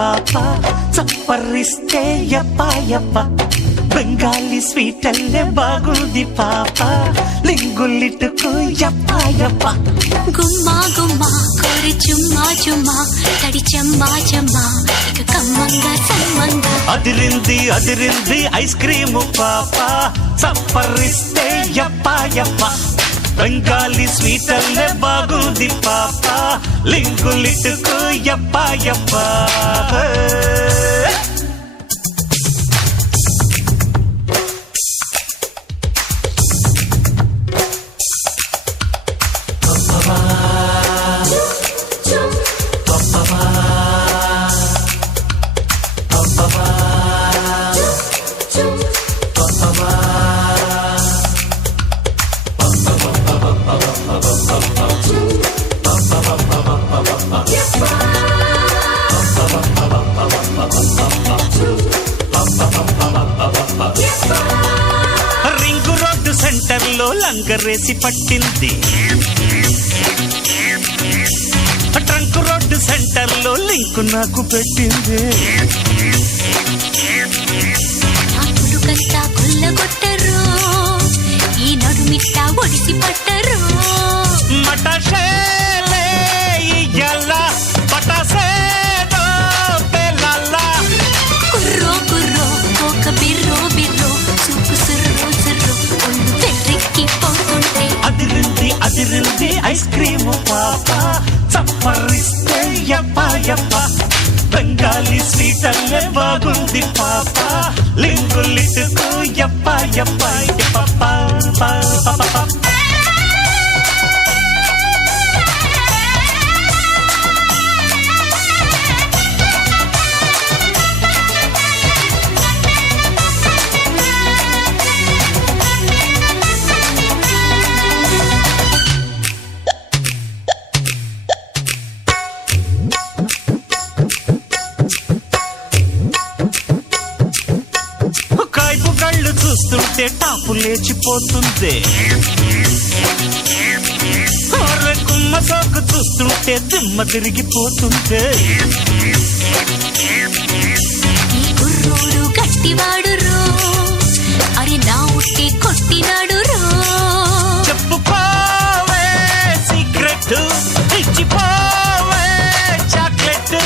పాప చప్పరిస్తే యప్ప యప్ప బెంగాలీ స్వీట్ అల్లే బాగుంది పాప లింగులిట్టుకు యప్ప యప్ప గుమ్మా గుమ్మా కోరి చుమ్మా చుమ్మా తడి చెమ్మా చెమ్మా ఇక కమ్మంగా సమ్మంగా అదిరింది ఐస్ క్రీము పాప చప్పరిస్తే యప్ప యప్ప బెంగాలీ స్వీట్ అల్లే బాగుంది పాప లింగులిట్టుకు యప్ప యప్ప రింగు రోడ్డు సెంటర్లో లంగరేసి పట్టింది ట్రంక్ రోడ్డు సెంటర్లో లింకు నాకు పెట్టింది నాటుకంతా కొల్లగొట్టరు ఈ నడుమిట్ట ఒడిసి పట్టరు మటాషేలే ఇయ్యాల పటాసేదో పెళ్ళాల కుర్రో కుర్రో ఒక బిర్రో బిర్రో సుక్కు సుర్రో సుర్రో ఒళ్ళు వెర్రెక్కి పోతుంటే అదిరింది ఐస్ క్రీము పాప చప్పరిస్తే యప్ప యప్ప బెంగాలీ స్వీట్ అల్లే బాగుంది పాప లింగులిట్టుకు యప్ప యప్ప యప్ప కాయపు కళ్ళు చూస్తుంటే టాపు లేచిపోతుంది కుమ్మ సోకు చూస్తుంటే దిమ్మ తిరిగిపోతుంది ఈ కుర్రోడు గట్టివాడు రో అరే నా ఉట్టి కొట్టినాడు రో చెప్పుకోవే సీక్రెట్ ఇచ్చిపోవే చాక్లెట్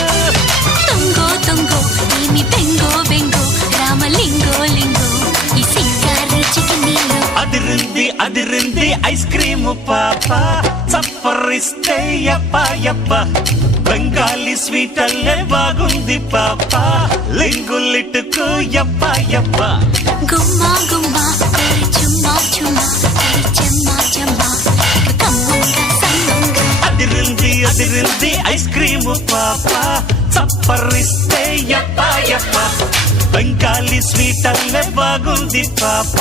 తొంగో తొంగో ఏమి బెంగో బెంగో రామలింగో లింగో ఈ సింగారు చికెనీలో అదిరింది ఐస్ క్రీము పాప చప్పరిస్తే యప్ప యప్ప బెంగాలీ స్వీట్ అల్లే బాగుంది పాప లింగులిట్టుకు యప్ప యప్ప గుమ్మా గుమ్మా కోరి చుమ్మా చుమ్మా తడి చెమ్మా చెమ్మా ఇక కమ్మంగా సమ్మంగా అదిరింది ఐస్ క్రీము పాప చప్పరిస్తే యప్ప యప్ప బెంగాలీ స్వీట్ అల్లే బాగుంది పాప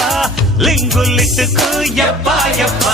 లింగులిట్టుకు యప్ప యప్ప